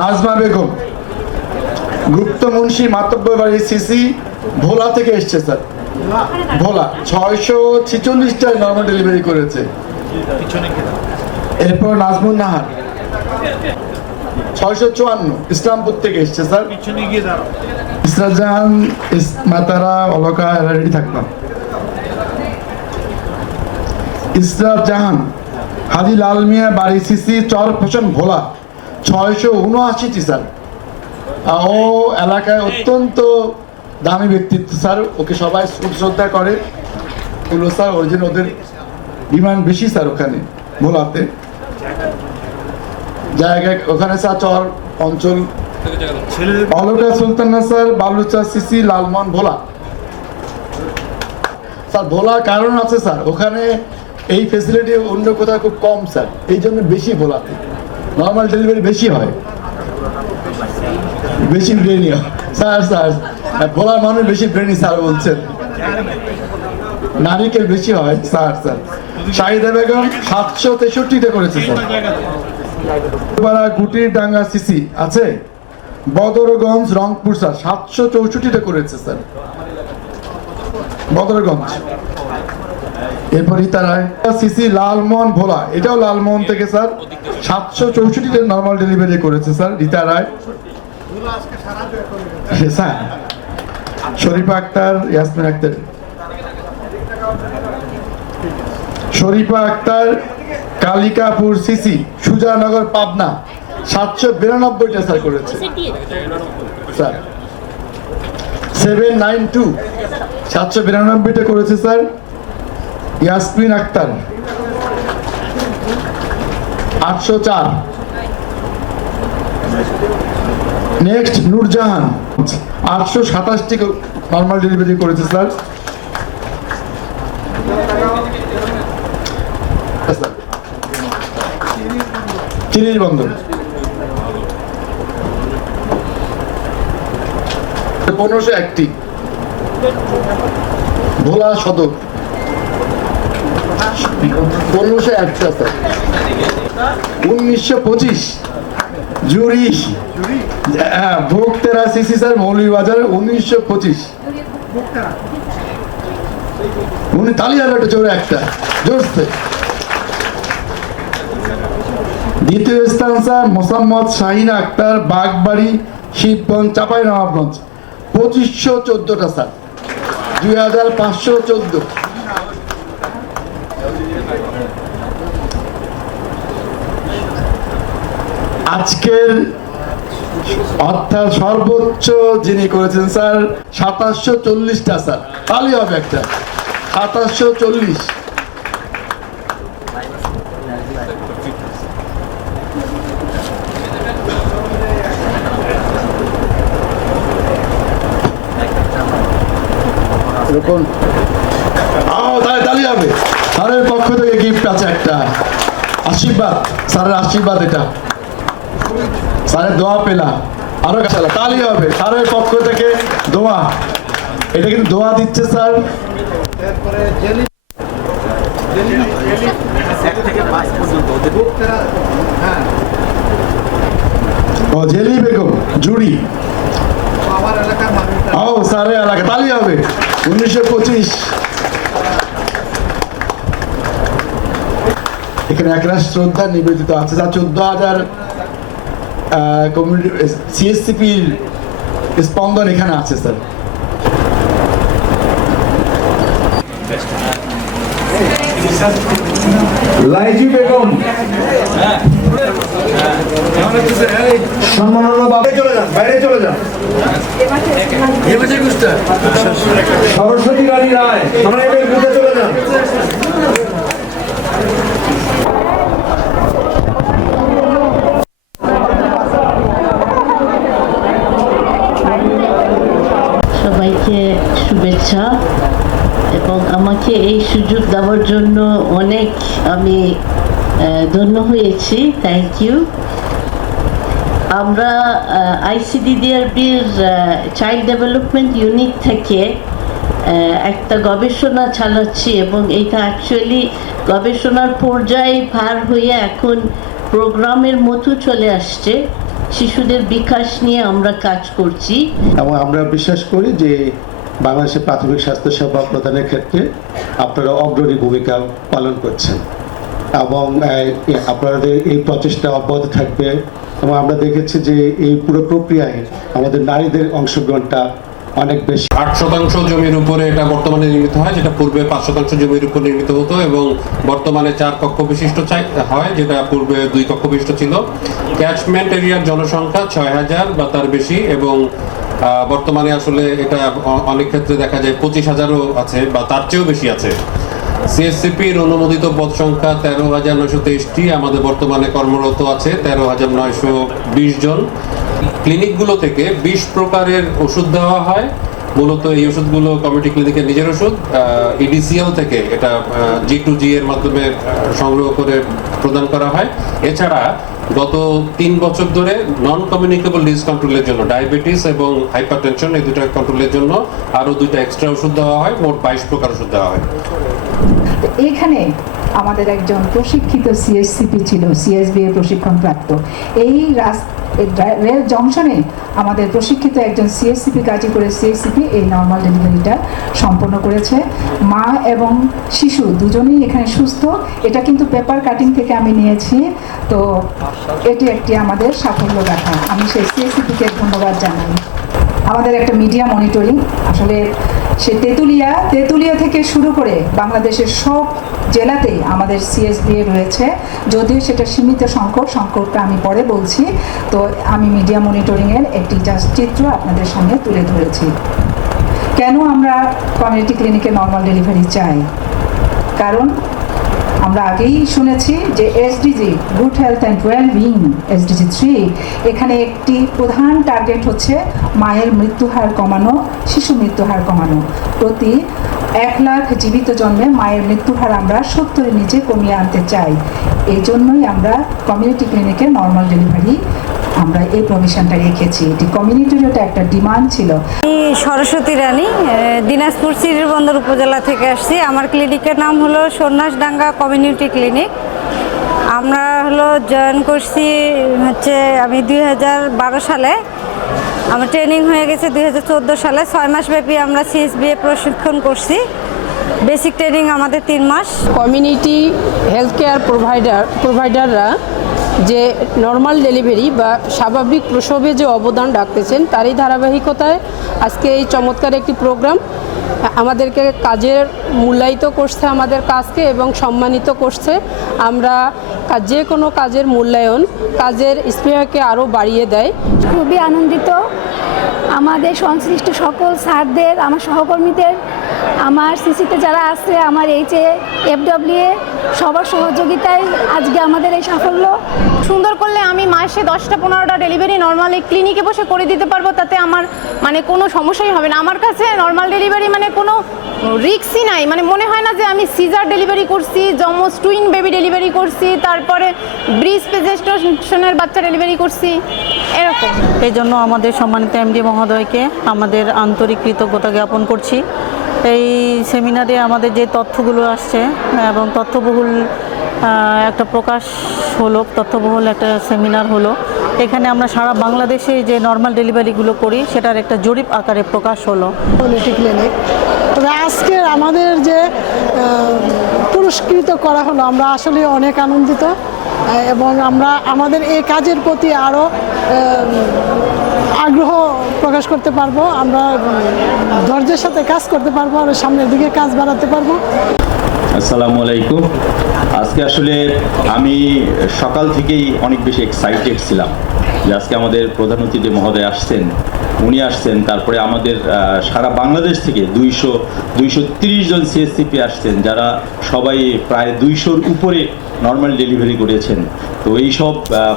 নাজমা বেগম, গুপ্ত মুন্সি মাতব্য বাড়ি সিসি, ভোলা থেকে এসছে, স্যার। ভোলা, ছয়শো ছিচল্লিশটায় নর্মাল ডেলিভারি করেছে। এরপর নাজমুন নাহার, ছয়শো চুয়ান্ন, ইসলামপুর থেকে এসছে, স্যার। পিছনে মাতারা, অলকা, এরা রেডি থাকতাম ইসরাত জাহান, হাজি লাল মিয়া, বাড়ি সিসি, চর ফসন ভোলা। ছয়শো উনআশিটি স্যার। ও এলাকায় অত্যন্ত দামি ব্যক্তিত্ব, স্যার। ওকে সবাই করে। ওগুলো স্যার ওই জন্য ওদের ডিমান্ড বেশি, স্যার, ওখানে, ভোলাতে। জায়গায়, ওখানে, স্যার, চর অঞ্চল। Alka Sultana, sir Balucha CC Lalmon Bhola. Sir Bhola কারণ আছে, স্যার। ওখানে এই ফেসিলিটি অন্য কোথাও খুব কম, স্যার। এই জন্য বেশি ভোলাতে। নর্মাল ডেলিভারি বেশি হয়। বেশি ব্রেনি স্যার স্যার ভোলার মানুষ বেশি ব্রেনি স্যার বলছেন। নারিকেল বেশি হয়, স্যার স্যার। শাহিদা বেগম সাতশো তেষট্টিতে করেছে গুটির ডাঙ্গা, সিসি, আছে? বদরগঞ্জ, রংপুর, স্যার, সাতশো চৌষট্টিতে করেছে, স্যার। বদরগঞ্জ। এরপর ইতারায় সিসি লালমোহন ভোলা, এটাও লালমোহন থেকে, স্যার। সাতশো চৌষট্টিটা নর্মাল ডেলিভারি করেছে, sir Rita Roy sir, Sharifa Akhtar, Yasmin Akhtar. Sharifa Akhtar, Kalikapur CC, Sujanagar, Pabna, সাতশো বিরানব্বইটা, স্যার, করেছে। স্যার সেভেন নাইন টু সাতশো বিরানব্বইটা করেছে, স্যার। ইয়াসমিন আক্তার। আটশো চার। নেক্সট নূরজাহান। আটশো সাতাশটি নর্মাল ডেলিভারি করেছে, স্যার। চিনির বন্দর পনেরোশো একটি। ভোলা সদর। পনেরোশো একটা স্যার উনিশশো পঁচিশ, জুরি। হ্যাঁ ভোগ তেরা সিসি স্যার মৌলভীবাজার উনিশশো পঁচিশ। উনি তালিয়ার একটা জোরে একটা জোরছে দ্বিতীয় স্থান স্যার, মোসাম্মদ শাহিন আক্তার, বাগবাড়ি, শিবগঞ্জ চাপাই নবাবগঞ্জ পঁচিশশো চোদ্দটা স্যার। দুই হাজার পাঁচশো চোদ্দ। আজকের অর্থাৎ সর্বোচ্চ যিনি করেছেন স্যার, সাতাশশো চল্লিশটা স্যার। তাহলেই হবে একটা। সাতাশশো চল্লিশ। এরকম তাহলে হবে। স্যারের পক্ষ থেকে গিফট আছে একটা। আশীর্বাদ। স্যারের আশীর্বাদ এটা। স্যারের দোয়া পেলাম। আরও গেছালা তাহলে হবে। স্যারের পক্ষ থেকে দোয়া। এটা কিন্তু দোয়া দিচ্ছে স্যার। ও, জেলি বেগম এখানে একরা শ্রদ্ধা নিবেদিত আছে। যা চোদ্দ হাজার কমিউনিটি সিএসসিপির স্পন্দন এখানে আছে স্যার। লাইজি বেগম। বাইরে চলে যান সরস্বতী রানী রায় আমরা এবার ঘুরতে চলে যান সবাইকে শুভেচ্ছা এবং আমাকে এই সুযোগ দেওয়ার জন্য অনেক আমি আহ, ধন্য হয়েছি থ্যাংক ইউ আমরা আইসিডিডিআরবির চাইল্ড ডেভেলপমেন্ট ইউনিট থেকে একটা গবেষণা চালাচ্ছি এবং এটা অ্যাকচুয়ালি গবেষণার পর্যায়ে পার হয়ে এখন প্রোগ্রামের মতো চলে আসছে। শিশুদের বিকাশ নিয়ে আমরা কাজ করছি। এবং আমরা বিশ্বাস করি যে বাংলাদেশের প্রাথমিক স্বাস্থ্য সেবা প্রদানের ক্ষেত্রে আপনারা অগ্রণী ভূমিকা পালন করছেন। এবং আপনাদের এই প্রচেষ্টা অব্যাহত থাকবে এবং আমরা দেখেছি যে এই পুরো প্রক্রিয়ায় আমাদের নারীদের অংশগ্রহণটা অনেক বেশি। আট শতাংশ জমির উপরে এটা বর্তমানে নির্মিত হয়, যেটা পূর্বে পাঁচ শতাংশ জমির উপর নির্মিত হতো এবং বর্তমানে চার কক্ষ বিশিষ্ট হয়, যেটা পূর্বে দুই কক্ষ বিশিষ্ট ছিল। ক্যাচমেন্ট এরিয়ার জনসংখ্যা ছয় হাজার বা তার বেশি এবং বর্তমানে আসলে এটা অনেক ক্ষেত্রে দেখা যায় পঁচিশ হাজারও আছে বা তার চেয়েও বেশি আছে। সিএসসিপির অনুমোদিত পদ সংখ্যা তেরো হাজার নয়শো তেইশটি। আমাদের বর্তমানে কর্মরত আছে তেরো হাজার নয়শো বিশ জন। ক্লিনিকগুলো থেকে বিশ প্রকারের ওষুধ দেওয়া হয়। মূলত এই ওষুধগুলো কমিটি ক্লিনিকের নিজের ওষুধ। ইডিসিএল থেকে এটা জি টু জি এর মাধ্যমে সংগ্রহ করে প্রদান করা হয়। এছাড়া গত তিন বছর ধরে নন কমিউনিকেবল ডিজ কন্ট্রোলের জন্য ডায়াবেটিস এবং হাইপারটেনশন এই দুটো কন্ট্রোলের জন্য আরও দুইটা এক্সট্রা ওষুধ দেওয়া হয়। মোট বাইশ প্রকার ওষুধ দেওয়া হয়। তো এইখানে আমাদের একজন প্রশিক্ষিত সিএসসিপি ছিল সিএসবি এর প্রশিক্ষণপ্রাপ্ত। এই রেল জংশনে আমাদের প্রশিক্ষিত একজন সিএসসিপি গাজীপুরের সিএসসিপি এই নর্মাল ডেলিভারিটা সম্পন্ন করেছে। মা এবং শিশু দুজনেই এখানে সুস্থ। এটা কিন্তু পেপার কাটিং থেকে আমি নিয়েছি। তো এটি একটি আমাদের সাফল্য দেখা আমি সেই সিএসসিপিকে ধন্যবাদ জানাই। আমাদের একটা মিডিয়া মনিটরিং আসলে সে তেঁতুলিয়া তেঁতুলিয়া থেকে শুরু করে বাংলাদেশের সব জেলাতেই আমাদের সিএসবিএ রয়েছে। যদিও সেটা সীমিত সংখ্যক, সংখ্যকটা আমি পরে বলছি। তো আমি মিডিয়া মনিটরিংয়ের একটি জাস্ট চিত্র আপনাদের সামনে তুলে ধরেছি। কেন আমরা কমিউনিটি ক্লিনিকে নর্মাল ডেলিভারি চাই? কারণ আমরা আগেই শুনেছি যে SDG good health and well being SDG three এখানে একটি প্রধান টার্গেট হচ্ছে মায়ের মৃত্যু হার কমানো, শিশু মৃত্যু হার কমানো। প্রতি এক লাখ জীবিত জন্মে মায়ের মৃত্যুহার আমরা সত্তরের নিচে কমিয়ে আনতে চাই। এই জন্যই আমরা কমিউনিটি ক্লিনিকে নর্মাল ডেলিভারি আমরা এই প্রভিশনটা রেখেছি। এটি কমিউনিটির একটা ডিমান্ড ছিল। আমি সরস্বতী রানী দিনাজপুর সিরিরবন্দর উপজেলা থেকে আসছি। আমার ক্লিনিকের নাম হলো সন্ন্যাসডাঙ্গা কমিউনিটি ক্লিনিক আমরা হলো জয়েন করছি হচ্ছে আমি দুই হাজার বারো সালে। আমার ট্রেনিং হয়ে গেছে দুই হাজার চোদ্দ সালে। ছয় মাস ব্যাপী আমরা সিএসবিএ প্রশিক্ষণ করছি। বেসিক ট্রেনিং আমাদের তিন মাস। কমিউনিটি হেলথ কেয়ার প্রোভাইডার প্রোভাইডাররা যে নর্মাল ডেলিভারি বা স্বাভাবিক প্রসবে যে অবদান রাখতেছেন, তারই ধারাবাহিকতায় আজকে এই চমৎকার একটি প্রোগ্রাম আমাদেরকে কাজের মূল্যায়িত করছে আমাদের কাজকে এবং সম্মানিত করছে। আমরা যে কোনো কাজের মূল্যায়ন, কাজের স্পৃহাকে আরও বাড়িয়ে দেয়। খুবই আনন্দিত। আমাদের সংশ্লিষ্ট সকল স্যারদের, আমার সহকর্মীদের, আমার সিসিতে যারা আছে, আমার এইচে এফডব্লিউ সবার সহযোগিতায় আজকে আমাদের এই সাফল্য। সুন্দর করলে আমি মাসে দশটা পনেরোটা ডেলিভারি নর্মালি ক্লিনিকে বসে করে দিতে পারব তাতে আমার মানে কোনো সমস্যাই হবে না। আমার কাছে নর্মাল ডেলিভারি মানে কোনো রিক্সই নাই। মানে মনে হয় না যে আমি সিজার ডেলিভারি করছি জমস টুইন বেবি ডেলিভারি করছি তারপরে ব্রিজ পেজেস্টেশনের বাচ্চা ডেলিভারি করছি এরকম। এই জন্য আমাদের সম্মানিত এমডি মহোদয়কে আমাদের আন্তরিক কৃতজ্ঞতা জ্ঞাপন করছি। এই সেমিনারে আমাদের যে তথ্যগুলো আসছে, এবং তথ্যবহুল একটা প্রকাশ হলো, তথ্যবহুল একটা সেমিনার হলো। এখানে আমরা সারা বাংলাদেশে যে নর্মাল ডেলিভারিগুলো করি, সেটার একটা জরিপ আকারে প্রকাশ হলো। ক্লিনিক তবে আজকে আমাদের যে পুরস্কৃত করা হলো, আমরা আসলে অনেক আনন্দিত এবং আমরা আমাদের এই কাজের প্রতি আরও আগ্রহ প্রকাশ করতে পারব, আমরা ধৈর্যের সাথে কাজ করতে পারব আর সামনের দিকে কাজ বাড়াতে পারব। আসসালামু আলাইকুম। আজকে আসলে আমি সকাল থেকেই অনেক বেশি এক্সাইটেড ছিলাম যে আজকে আমাদের প্রধান অতিথি মহোদয় আসছেন, উনি আসছেন, তারপরে আমাদের সারা বাংলাদেশ থেকে দুইশো দুইশো জন সিএসসিপি আসছেন, যারা সবাই প্রায় দুইশোর উপরে নর্মাল ডেলিভারি করেছেন। তো এই সব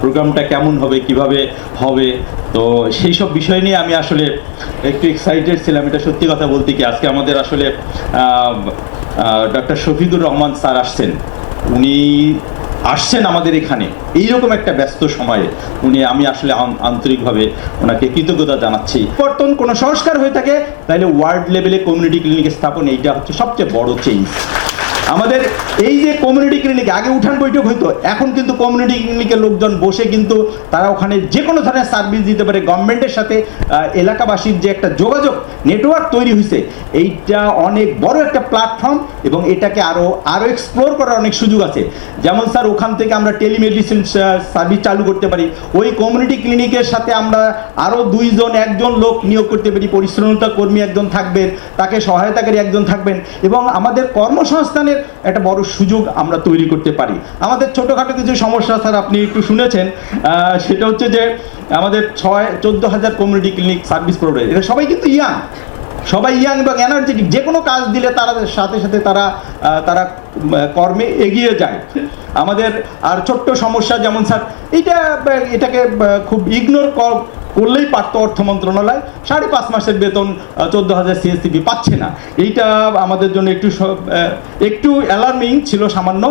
প্রোগ্রামটা কেমন হবে, কীভাবে হবে? তো সেই সব বিষয় নিয়ে আমি আসলে একটু এক্সাইটেড ছিলাম। এটা সত্যি কথা বলতে কি, আজকে আমাদের আসলে ডক্টর শফিকুর রহমান স্যার আসছেন। উনি আসছেন আমাদের এখানে। এইরকম একটা ব্যস্ত সময়ে উনি আমি আসলে আন- আন্তরিকভাবে ওনাকে কৃতজ্ঞতা জানাচ্ছি। বর্তমান কোনো সংস্কার হয়ে থাকে তাহলে ওয়ার্ড লেভেলে কমিউনিটি ক্লিনিক স্থাপন, এইটা হচ্ছে সবচেয়ে বড় চেঞ্জ আমাদের এই যে কমিউনিটি ক্লিনিক আগে উঠান বৈঠক হইতো, এখন কিন্তু কমিউনিটি ক্লিনিকের লোকজন বসে কিন্তু তারা ওখানে যে কোনো ধরনের সার্ভিস দিতে পারে। গভর্নমেন্টের সাথে এলাকাবাসীর যে একটা যোগাযোগ নেটওয়ার্ক তৈরি হয়েছে এইটা অনেক বড় একটা প্ল্যাটফর্ম এবং এটাকে আরও আরও এক্সপ্লোর করার অনেক সুযোগ আছে। যেমন স্যার, ওখান থেকে আমরা টেলিমেডিসিন সার্ভিস চালু করতে পারি। ওই কমিউনিটি ক্লিনিকের সাথে আমরা আরও দুইজন, একজন লোক নিয়োগ করতে পারি। পরিশ্রমতা কর্মী একজন থাকবেন, তাকে সহায়তাকারী একজন থাকবেন এবং আমাদের কর্মসংস্থানের একটা বড় সুযোগ আমরা তৈরি করতে পারি। আমাদের ছোটোখাটো কিছু সমস্যা, স্যার, আপনি একটু শুনেছেন সেটা হচ্ছে যে আমাদের ছয়, চোদ্দ হাজার কমিউনিটি ক্লিনিক সার্ভিস প্রোভাইডার এরা সবাই কিন্তু ইয়াং সবাই ইয়াং এবং এনার্জেটিক যে কোনো কাজ দিলে তারা সাথে সাথে তারা তারা কর্মে এগিয়ে যায়। আমাদের আর ছোট্ট সমস্যা যেমন, স্যার এটা এটাকে খুব ইগনোর করলেই পারত অর্থ মন্ত্রণালয়, সাড়ে পাঁচ মাসের বেতন চোদ্দ হাজার সিএসসিপি পাচ্ছে না। এইটা আমাদের জন্য একটু একটু অ্যালার্মিং ছিল সামান্য।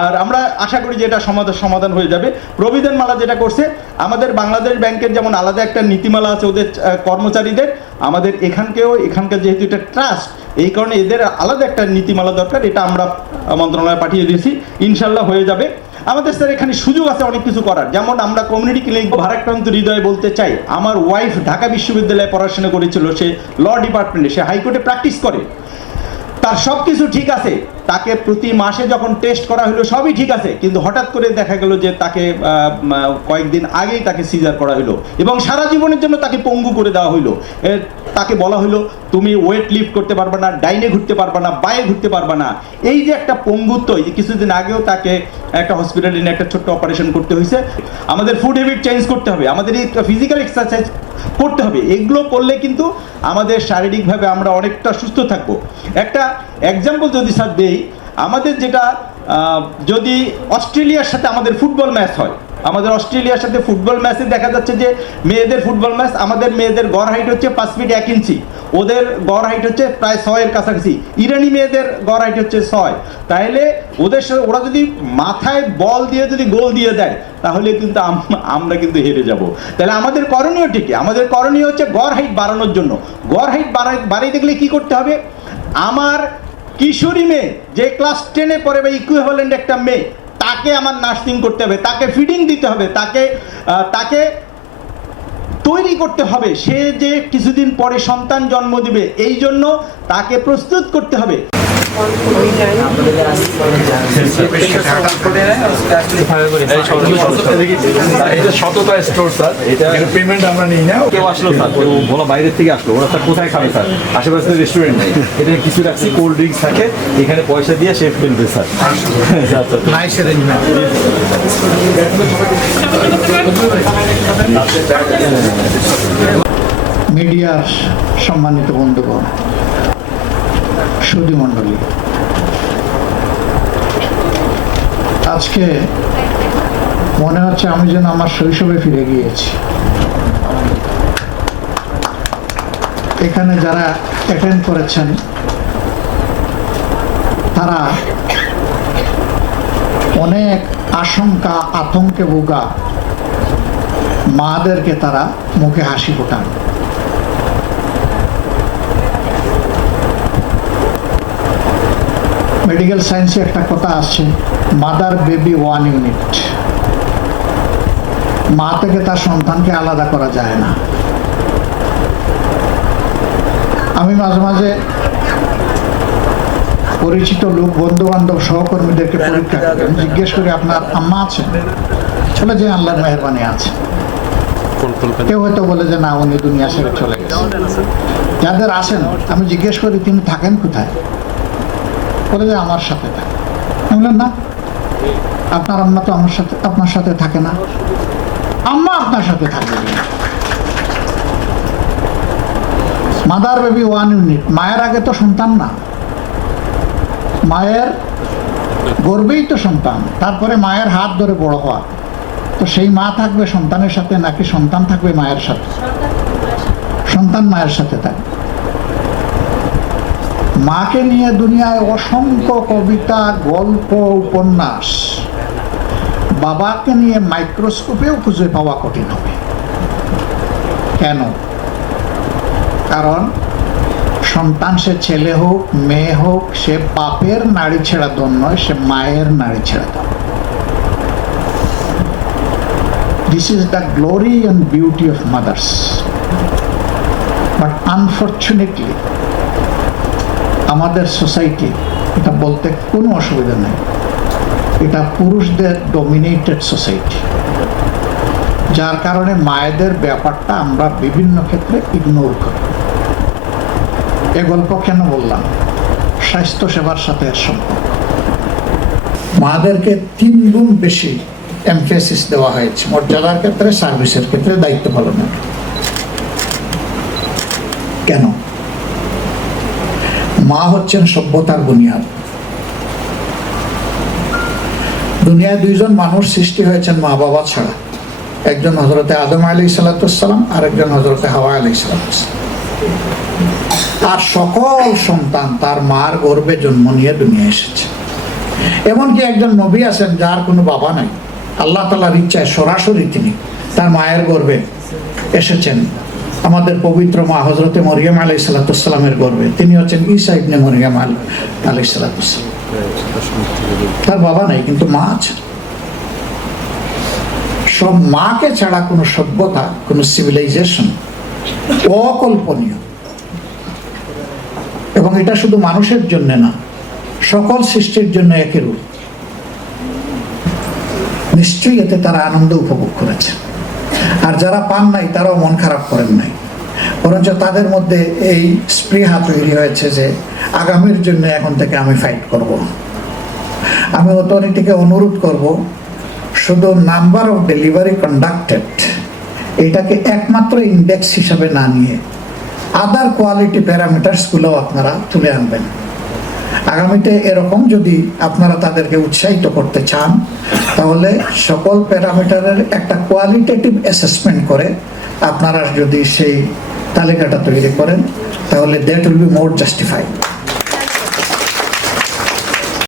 আর আমরা আশা করি যে এটা সমাধান সমাধান হয়ে যাবে। প্রবিধান মালা যেটা করছে, আমাদের বাংলাদেশ ব্যাংকের যেমন আলাদা একটা নীতিমালা আছে ওদের কর্মচারীদের, আমাদের এখানকেও, এখানকার যেহেতু এটা ট্রাস্ট এই কারণে এদের আলাদা একটা নীতিমালা দরকার, এটা আমরা মন্ত্রণালয়ে পাঠিয়ে দিয়েছি। ইনশাল্লাহ হয়ে যাবে। আমাদের স্যার এখানে সুযোগ আছে অনেক কিছু করার। যেমন আমরা কমিউনিটি ক্লিনিক ভারাক্রান্ত হৃদয় বলতে চাই, আমার ওয়াইফ ঢাকা বিশ্ববিদ্যালয়ে পড়াশোনা করেছিল, সে ল ডিপার্টমেন্টে সে হাইকোর্টে প্র্যাকটিস করে। তার সব কিছু ঠিক আছে তাকে প্রতি মাসে যখন টেস্ট করা হলো, সবই ঠিক আছে। কিন্তু হঠাৎ করে দেখা গেল যে তাকে কয়েকদিন আগেই তাকে সিজার করা হলো এবং সারা জীবনের জন্য তাকে পঙ্গু করে দেওয়া হলো। তাকে বলা হলো, তুমি ওয়েট লিফট করতে পারবে না, ডাইনে ঘুরতে পারবে না, বায়ে ঘুরতে পারবে না। এই যে একটা পঙ্গুত্ব কিছুদিন আগেও তাকে একটা হসপিটালে নিয়ে একটা ছোট্ট অপারেশন করতে হয়েছে। আমাদের ফুড হ্যাবিট চেঞ্জ করতে হবে, আমাদের এই ফিজিক্যাল এক্সারসাইজ করতে হবে। এগুলো করলে কিন্তু আমাদের শারীরিকভাবে আমরা অনেকটা সুস্থ থাকব। একটা এক্সাম্পল যদি স্যার দেই, আমাদের যেটা যদি অস্ট্রেলিয়ার সাথে আমাদের ফুটবল ম্যাচ হয়, আমাদের অস্ট্রেলিয়ার সাথে ফুটবল ম্যাচে দেখা যাচ্ছে যে মেয়েদের ফুটবল ম্যাচ, আমাদের মেয়েদের গড় হাইট হচ্ছে পাঁচ ফিট এক ইঞ্চি ওদের গড় হাইট হচ্ছে প্রায় ছয়ের কাছাকাছি, ইরানি মেয়েদের গড় হাইট হচ্ছে ছয়। তাহলে ওদের সাথে, ওরা যদি মাথায় বল দিয়ে যদি গোল দিয়ে দেয়, তাহলে কিন্তু আমরা কিন্তু হেরে যাব। তাহলে আমাদের করণীয় ঠিকই আমাদের করণীয় হচ্ছে গড় হাইট বাড়ানোর জন্য। গড় হাইট বাড়াই বাড়াইতে গেলে কি করতে হবে? আমার কিশোরী মেয়ে, যে ক্লাস টেনে পড়ে বা ইকুইভ্যালেন্ট একটা মেয়ে, তাকে আমার নার্সিং করতে হবে, তাকে ফিডিং দিতে হবে, তাকে তাকে তৈরি করতে হবে। সে যে কিছুদিন পরে সন্তান জন্ম দিবে, এই জন্য তাকে প্রস্তুত করতে হবে। এটা শততা স্টোর স্যার এটা পেমেন্ট আমরা নিই না কেউ আসলো স্যার বাইরের থেকে আসলো? ওরা স্যার কোথায় খাবে স্যার আশেপাশে রেস্টুরেন্ট নেই। এটা কিছু রাখছি কোল্ড ড্রিঙ্কস থাকে এখানে পয়সা দিয়ে সে ফেলবে স্যার মিডিয়ার সম্মানিত বন্ধুগণ সুধী মণ্ডলী। আজকে মনে হচ্ছে আমি যেন আমার শৈশবে ফিরে গিয়েছি। এখানে যারা অ্যাটেন্ড করেছেন, তারা অনেক আশঙ্কা, আতঙ্কে ভোগা মাদেরকে তারা মুখে হাসি ফোটান। মেডিকেল সায়েন্সে একটা কথা আছে মাদার বেবি ওয়ান ইউনিট মা থেকে তার সন্তানকে আলাদা করা যায় না। আমি মাঝে মাঝে পরিচিত লোক বন্ধু বান্ধব সহকর্মীদেরকে পরীক্ষা করি আমি জিজ্ঞেস করি আপনার আম্মা আছেন? চলে যে আল্লাহর মেহরবানি আছে। কেউ হয়তো বলে যে না উনি দুনিয়া ছেড়ে চলে গেছে। যাদের আছেন আমি জিজ্ঞেস করি তিনি থাকেন কোথায়? বলে যে আমার সাথে থাকে। না, আপনার আম্মা তো আমার সাথে, আপনার সাথে থাকে না। আম্মা আপনার সাথে থাকবে মাদার বেবি ওয়ান ইউনিট মায়ের আগে তো সন্তান না। মায়ের গর্বেই তো সন্তান। তারপরে মায়ের হাত ধরে বড় হওয়া। তো সেই মা থাকবে সন্তানের সাথে, নাকি সন্তান থাকবে মায়ের সাথে? সন্তান মায়ের সাথে থাকবে। মাকে নিয়ে দুনিয়ায় অসংখ্য কবিতা, গল্প, উপন্যাস। বাবাকে নিয়ে মাইক্রোস্কোপেও খুঁজে পাওয়া কঠিন হবে। কেন? কারণ সন্তান সে ছেলে হোক, মেয়ে হোক, সে বাপের নাড়ি ছেড়া দন নয়, সে মায়ের নাড়ি ছেড়া দন this is the glory and beauty of mothers but unfortunately আমাদের সোসাইটি, এটা বলতে কোনো অসুবিধা নেই। এটা পুরুষদের ডমিনেটেড সোসাইটি যার কারণে মায়েদের ব্যাপারটা আমরা বিভিন্ন ক্ষেত্রে ইগনোর করি। এ গল্প কেন বললাম? স্বাস্থ্য সেবার সাথে এর সম্পর্ক। মাদেরকে তিন গুণ বেশি এমফেসিস দেওয়া হয়েছে। মর্যাদার ক্ষেত্রে সার্ভিসের ক্ষেত্রে দায়িত্ব পালনের। কেন? মা হচ্ছেন সভ্যতার বুনিয়াদ। দুনিয়ায় দুইজন মানুষ সৃষ্টি হয়েছেন মা বাবা ছাড়া। একজন হজরতে আদম আলী সালাতাম আর একজন হজরতে হাওয়া আলী সালাতাম আর সকল সন্তান তার মার গর্বে জন্ম নিয়ে দুনিয়া এসেছে। এমনকি একজন নবী আছেন যার কোনো বাবা নাই। আল্লাহ তালার ইচ্ছায় সরাসরি তিনি তার মায়ের গর্বে এসেছেন। আমাদের পবিত্র মা হজরতে মরিয়াম আলাই সালাতামের গর্বে তিনি হচ্ছেন ইসা ইবনে মরিয়াম আল আলাই সালাতাম তার বাবা নাই, কিন্তু মা আছে। সব মাকে ছাড়া কোনো সভ্যতা, কোনো সিভিলাইজেশন অকল্পনীয়। এবং এটা শুধু মানুষের জন্য না, সকল সৃষ্টির জন্য একই রূপ। নিশ্চয়ই এতে তারা আনন্দ উপভোগ করেছে। আর যারা পান নাই, তারাও মন খারাপ করেন নাই। বরঞ্চ তাদের মধ্যে এই স্পৃহা তৈরি হয়েছে যে, আগামীর জন্য এখন থেকে আমি ফাইট করব। আমি অথরিটিকে অনুরোধ করব, শুধু নাম্বার অফ ডেলিভারি কন্ডাক্টেড এটাকে একমাত্র ইন্ডেক্স হিসাবে না নিয়ে আদার কোয়ালিটি প্যারামিটার্সগুলো আপনারা তুলে আনবেন। আগামীতে এরকম যদি আপনারা তাদেরকে উৎসাহিত করতে চান, তাহলে সকল প্যারামিটারের একটা কোয়ালিটেটিভ অ্যাসেসমেন্ট করে আপনারা যদি সেই তালিকাটা তৈরি করেন, তাহলে that will be more justified